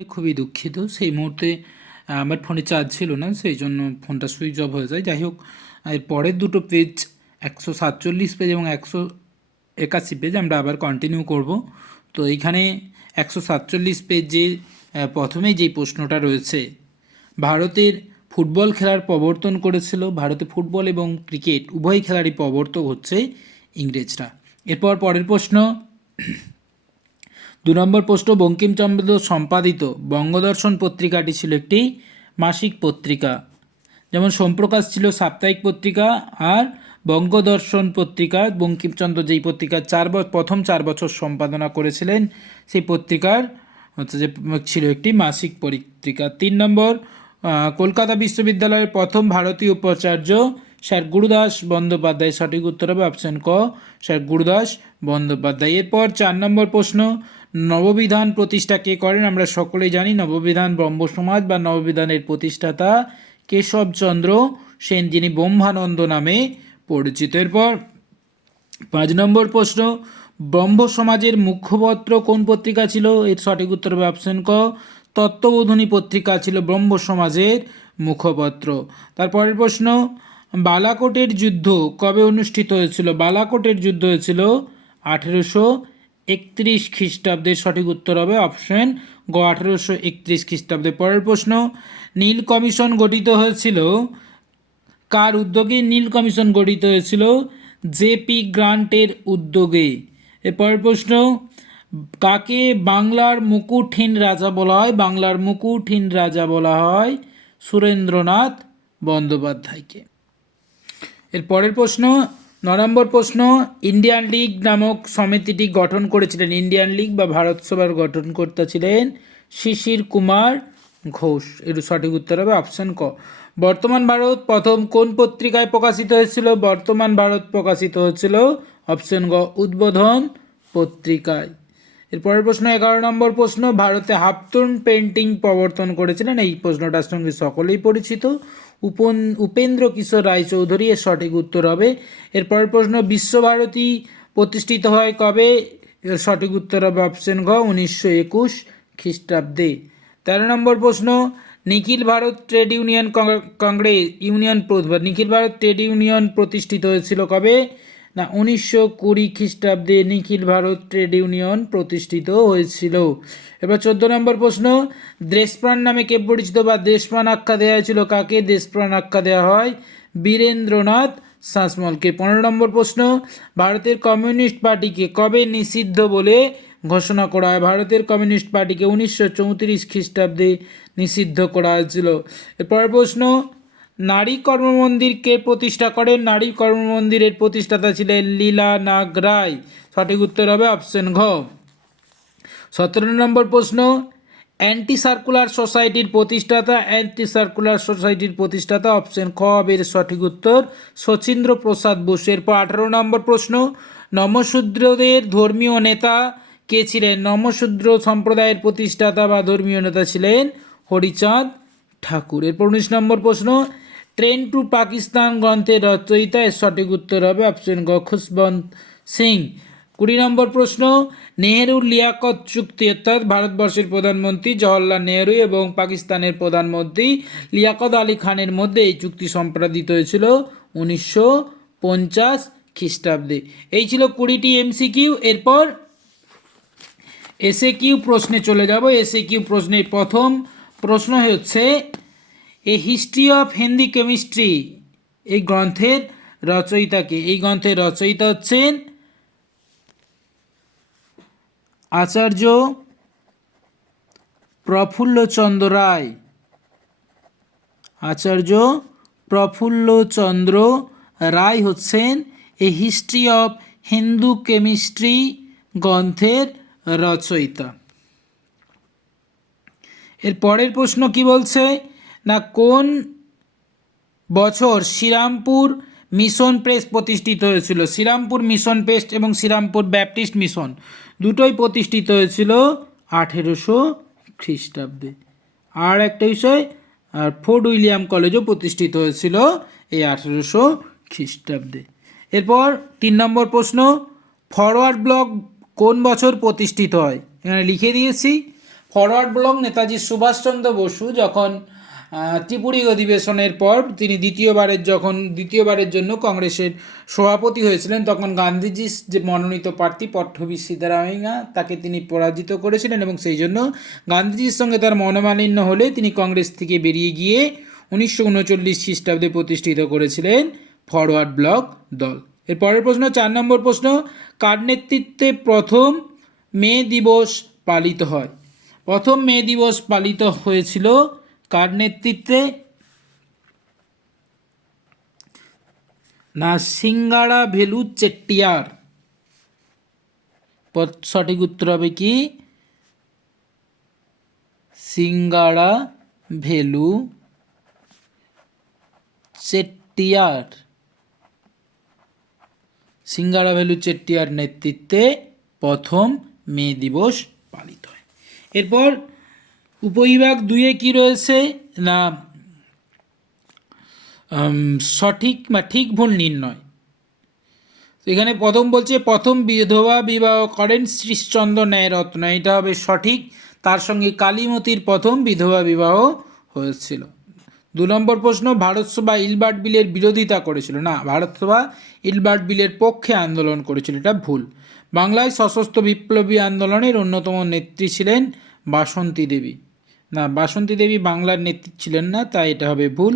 খুবই দুঃখিত সেই মুহূর্তে আমার ফোনে চার্জ ছিল না, সেই জন্য ফোনটা সুইচ অফ হয়ে যায়। যাই হোক, এর পরের দুটো পেজ 147 পেজ এবং 181 পেজ আমরা আবার কন্টিনিউ করব। তো এইখানে 147 পেজে প্রথমেই যেই প্রশ্নটা রয়েছে, ভারতের ফুটবল খেলার প্রবর্তন করেছিল, ভারতে ফুটবল এবং ক্রিকেট উভয় খেলারই প্রবর্তক হচ্ছে ইংরেজরা। এরপর পরের প্রশ্ন, 2 নম্বর প্রশ্ন, বঙ্কিমচন্দ্র সম্পাদিত বঙ্গদর্শন পত্রিকাটি ছিল একটি মাসিক পত্রিকা, যেমন সোমপ্রকাশ ছিল সাপ্তাহিক পত্রিকা আর বঙ্গদর্শন পত্রিকা, বঙ্কিমচন্দ্র যেই পত্রিকার প্রথম 4 বছর সম্পাদনা করেছিলেন সেই পত্রিকার হচ্ছে যে ছিল একটি মাসিক পত্রিকা। 3 নম্বর, কলকাতা বিশ্ববিদ্যালয়ের প্রথম ভারতীয় উপাচার্য স্যার গুরুদাস বন্দ্যোপাধ্যায়। সঠিক উত্তর হবে অপশন ক, স্যার গুরুদাস বন্দ্যোপাধ্যায়। এরপর 4 নম্বর প্রশ্ন, নববিধান প্রতিষ্ঠা কে করেন? আমরা সকলেই জানি নববিধান ব্রহ্ম সমাজ বা নববিধানের প্রতিষ্ঠাতা কেশবচন্দ্র সেন, যিনি ব্রহ্মানন্দ নামে পরিচিত। এরপর 5 নম্বর প্রশ্ন, ব্রহ্ম সমাজের মুখপত্র কোন পত্রিকা ছিল? এর সঠিক উত্তর হবে অপশন ক, তত্ত্ববোধিনী পত্রিকা ছিল ব্রহ্ম সমাজের মুখপত্র। তারপরের প্রশ্ন, বালাকোটের যুদ্ধ কবে অনুষ্ঠিত হয়েছিল? বালাকোটের যুদ্ধ হয়েছিল 1831 খ্রিস্টাব্দে। সঠিক উত্তর হবে অপশন গ, 1831 খ্রিস্টাব্দে। পরের প্রশ্ন, নীল কমিশন গঠিত হয়েছিল কার উদ্যোগে? নীল কমিশন গঠিত হয়েছিল জেপি গ্রান্টের উদ্যোগে। এরপরের প্রশ্ন, কাকে বাংলার মুকুটহীন রাজা বলা হয়? বাংলার মুকুটহীন রাজা বলা হয় সুরেন্দ্রনাথ বন্দ্যোপাধ্যায়কে। এর পরের প্রশ্ন, 9 নম্বর প্রশ্ন, ইন্ডিয়ান লীগ নামক সমিতিটি গঠন করেছিলেন, ইন্ডিয়ান লীগ বা ভারত সভার গঠনকর্তা ছিলেন শিশির কুমার ঘোষ। এর সঠিক উত্তর হবে অপশন ক। বর্তমান ভারত প্রথম কোন পত্রিকায় প্রকাশিত হয়েছিল? বর্তমান ভারত প্রকাশিত হয়েছিল অপশন গ, উদ্বোধন পত্রিকায়। এরপরের প্রশ্ন 11 নম্বর প্রশ্ন, ভারতে হাফটুন পেন্টিং প্রবর্তন করেছিলেন? এই প্রশ্নটার সঙ্গে সকলেই পরিচিত, উপেন্দ্র কিশোর রায়চৌধুরী। এর সঠিক উত্তর হবে। এরপরের প্রশ্ন, বিশ্বভারতী প্রতিষ্ঠিত হয় কবে? এর সঠিক উত্তর হবে অপশন ঘ, 1921 খ্রিস্টাব্দে। 13 নম্বর প্রশ্ন, নিখিল ভারত ট্রেড ইউনিয়ন কংগ্রেস নিখিল ভারত ট্রেড ইউনিয়ন প্রতিষ্ঠিত হয়েছিল কবে? না, 1920 খ্রিস্টাব্দে নিখিল ভারত ট্রেড ইউনিয়ন প্রতিষ্ঠিত হয়েছিল। এবার 14 নম্বর প্রশ্ন, দেশপ্রাণ নামে কে পরিচিত বা দেশপ্রাণ আখ্যা দেওয়া হয়েছিল কাকে? দেশপ্রাণ আখ্যা দেওয়া হয় বীরেন্দ্রনাথ শাসমলকে। 15 নম্বর প্রশ্ন, ভারতের কমিউনিস্ট পার্টিকে কবে নিষিদ্ধ বলে ঘোষণা করা হয়? ভারতের কমিউনিস্ট পার্টিকে 1934 খ্রিস্টাব্দে নিষিদ্ধ করা হয়েছিল। এরপরের প্রশ্ন, নারী কর্মমন্দির কে প্রতিষ্ঠা করেন? নারী কর্মমন্দিরের প্রতিষ্ঠাতা ছিলেন লীলা নাগ রায়। সঠিক উত্তর হবে অপশন ঘ। 17 নম্বর প্রশ্ন, অ্যান্টি সার্কুলার সোসাইটির প্রতিষ্ঠাতা অপশন খ হবে এর সঠিক উত্তর শচীন্দ্র প্রসাদ বসু। এরপর 18 নম্বর প্রশ্ন, নমশূদ্রদের ধর্মীয় নেতা কে ছিলেন? নমশূদ্র সম্প্রদায়ের প্রতিষ্ঠাতা বা ধর্মীয় নেতা ছিলেন হরিচাঁদ ঠাকুর। এরপর 19 নম্বর প্রশ্ন, ট্রেন টু পাকিস্তান গ্রন্থের রচয়িতা? এর সঠিক উত্তর হবে অপশন গ, খুশবন্ত সিং। 20 নম্বর প্রশ্ন, নেহেরুর লিয়াকত চুক্তি, অর্থাৎ ভারতবর্ষের প্রধানমন্ত্রী জওহরলাল নেহেরু এবং পাকিস্তানের প্রধানমন্ত্রী লিয়াকত আলী খানের মধ্যে এই চুক্তি সম্পাদিত হয়েছিল 1950 খ্রিস্টাব্দে। এই ছিল 20টি এমসিকিউ। এরপর এসএকিউ প্রশ্নে চলে যাব। এসএকিউ প্রশ্নের প্রথম প্রশ্ন হচ্ছে, a history of Hindi chemistry এই গ্রন্থের রচয়িতাকে? এই গ্রন্থের রচয়িতা হচ্ছেন আচার্য প্রফুল্লচন্দ্র রায়। আচার্য প্রফুল্লচন্দ্র রায় হচ্ছেন a history of Hindu chemistry গ্রন্থের রচয়িতা। এর পরের প্রশ্ন কি বলছে, না কোন বছর শ্রীরামপুর মিশন প্রেস প্রতিষ্ঠিত হয়েছিল? শ্রীরামপুর মিশন প্রেস এবং শ্রীরামপুর ব্যাপটিস্ট মিশন দুটোই প্রতিষ্ঠিত হয়েছিল 1800 খ্রিস্টাব্দে। আর একটা বিষয়, আর ফোর্ট উইলিয়াম কলেজও প্রতিষ্ঠিত হয়েছিল এই 1800 খ্রিস্টাব্দে। এরপর 3 নম্বর প্রশ্ন, ফরওয়ার্ড ব্লক কোন বছর প্রতিষ্ঠিত হয়? এখানে লিখে দিয়েছি, ফরওয়ার্ড ব্লক নেতাজি সুভাষচন্দ্র বসু যখন ত্রিপুরী অধিবেশনের পর তিনি দ্বিতীয়বারের জন্য কংগ্রেসের সভাপতি হয়েছিলেন, তখন গান্ধীজি যে মনোনীত প্রার্থী পট্টভি সিদ্ধারামাইয়া তাকে তিনি পরাজিত করেছিলেন এবং সেই জন্য গান্ধীজির সঙ্গে তার মনোমালিন্য হলে তিনি কংগ্রেস থেকে বেরিয়ে গিয়ে 1939 খ্রিস্টাব্দে প্রতিষ্ঠিত করেছিলেন ফরওয়ার্ড ব্লক দল। এর পরের প্রশ্ন 4 নম্বর প্রশ্ন, কার নেতৃত্বে প্রথম মে দিবস পালিত হয়? প্রথম মে দিবস পালিত হয়েছিল কার নেতৃত্বে? না সিঙ্গারা ভেলু চেট্টিয়ার। সঠিক উত্তর হবে কি সিঙ্গারা ভেলু চেট্টিয়ার। সিঙ্গারা ভেলু চেট্টিয়ার নেতৃত্বে প্রথম মে দিবস পালিত হয়। এরপর উপবিভাগ 2-এ কি রয়েছে না সঠিক বা ঠিক ভুল নির্ণয়। এখানে প্রথম বলছে প্রথম বিধবা বিবাহ করেন শ্রীশচন্দ্র ন্যায়রত্ন, এটা হবে সঠিক। তার সঙ্গে কালীমতির প্রথম বিধবা বিবাহ হয়েছিল। 2 নম্বর প্রশ্ন, ভারতসভা ইলবার্ট বিলের বিরোধিতা করেছিল। না, ভারতসভা ইলবার্ট বিলের পক্ষে আন্দোলন করেছিল, এটা ভুল। বাংলায় সশস্ত্র বিপ্লবী আন্দোলনের অন্যতম নেত্রী ছিলেন বাসন্তী দেবী। না, বাসন্তী দেবী বাংলার নেত্রী ছিলেন না, তাই এটা হবে ভুল।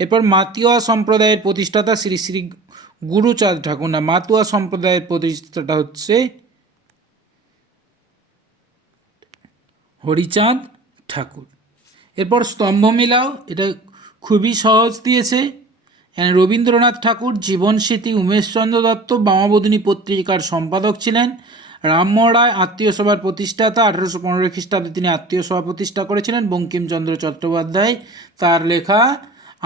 এরপর মাতুয়া সম্প্রদায়ের প্রতিষ্ঠাতা শ্রী শ্রী গুরুচাঁদ ঠাকুর। না, মাতুয়া সম্প্রদায়ের প্রতিষ্ঠাতা হচ্ছে হরিচাঁদ ঠাকুর। এরপর স্তম্ভ মিলাও, এটা খুবই সহজ দিয়েছে। রবীন্দ্রনাথ ঠাকুর জীবনস্মৃতি উমেশচন্দ্র দত্ত বামাবধিনী পত্রিকার সম্পাদক ছিলেন। রামমোহন রায় আত্মীয় সভার প্রতিষ্ঠাতা, 1815 খ্রিস্টাব্দে তিনি আত্মীয় সভা প্রতিষ্ঠা করেছিলেন। বঙ্কিমচন্দ্র চট্টোপাধ্যায় তার লেখা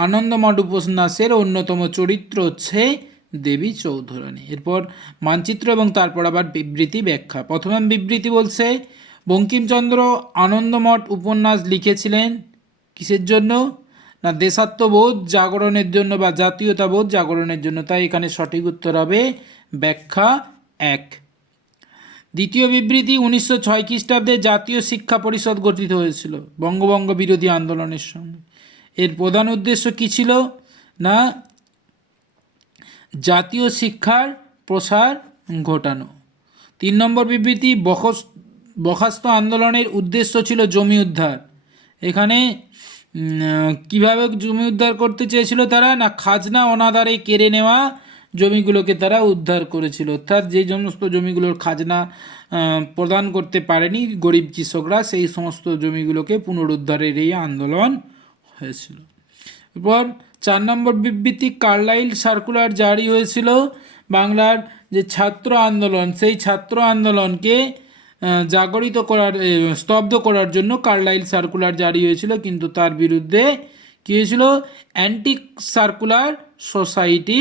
আনন্দমঠ উপন্যাসের অন্যতম চরিত্র হচ্ছে দেবী চৌধুরানী। এরপর মানচিত্র এবং তারপর আবার বিবৃতি ব্যাখ্যা। প্রথমে বিবৃতি বলছে বঙ্কিমচন্দ্র আনন্দমঠ উপন্যাস লিখেছিলেন কিসের জন্য? না দেশাত্মবোধ জাগরণের জন্য বা জাতীয়তাবোধ জাগরণের জন্য, তাই এখানে সঠিক উত্তর হবে ব্যাখ্যা 1। দ্বিতীয় বিবৃতি 1906 খ্রিস্টাব্দে জাতীয় শিক্ষা পরিষদ গঠিত হয়েছিল বঙ্গভঙ্গ বিরোধী আন্দোলনের সঙ্গে। এর প্রধান উদ্দেশ্য কী ছিল? না জাতীয় শিক্ষার প্রসার ঘটানো। 3 নম্বর বিবৃতি বখাস্ত আন্দোলনের উদ্দেশ্য ছিল জমি উদ্ধার। এখানে কিভাবে জমি উদ্ধার করতে চেয়েছিল তারা? না খাজনা অনাদারে কেড়ে নেওয়া জমিগুলোকে তারা উদ্ধার করেছিল, অর্থাৎ যে সমস্ত জমিগুলোর খাজনা প্রদান করতে পারেনি গরিব কৃষকরা, সেই সমস্ত জমিগুলোকে পুনরুদ্ধারের এই আন্দোলন হয়েছিল। এরপর 4 নম্বর বিবৃতি কার্লাইল সার্কুলার জারি হয়েছিল বাংলার যে ছাত্র আন্দোলন, সেই ছাত্র আন্দোলনকে জাগরিত করার স্তব্ধ করার জন্য কার্লাইল সার্কুলার জারি হয়েছিল, কিন্তু তার বিরুদ্ধে কী হয়েছিল? Anti circular society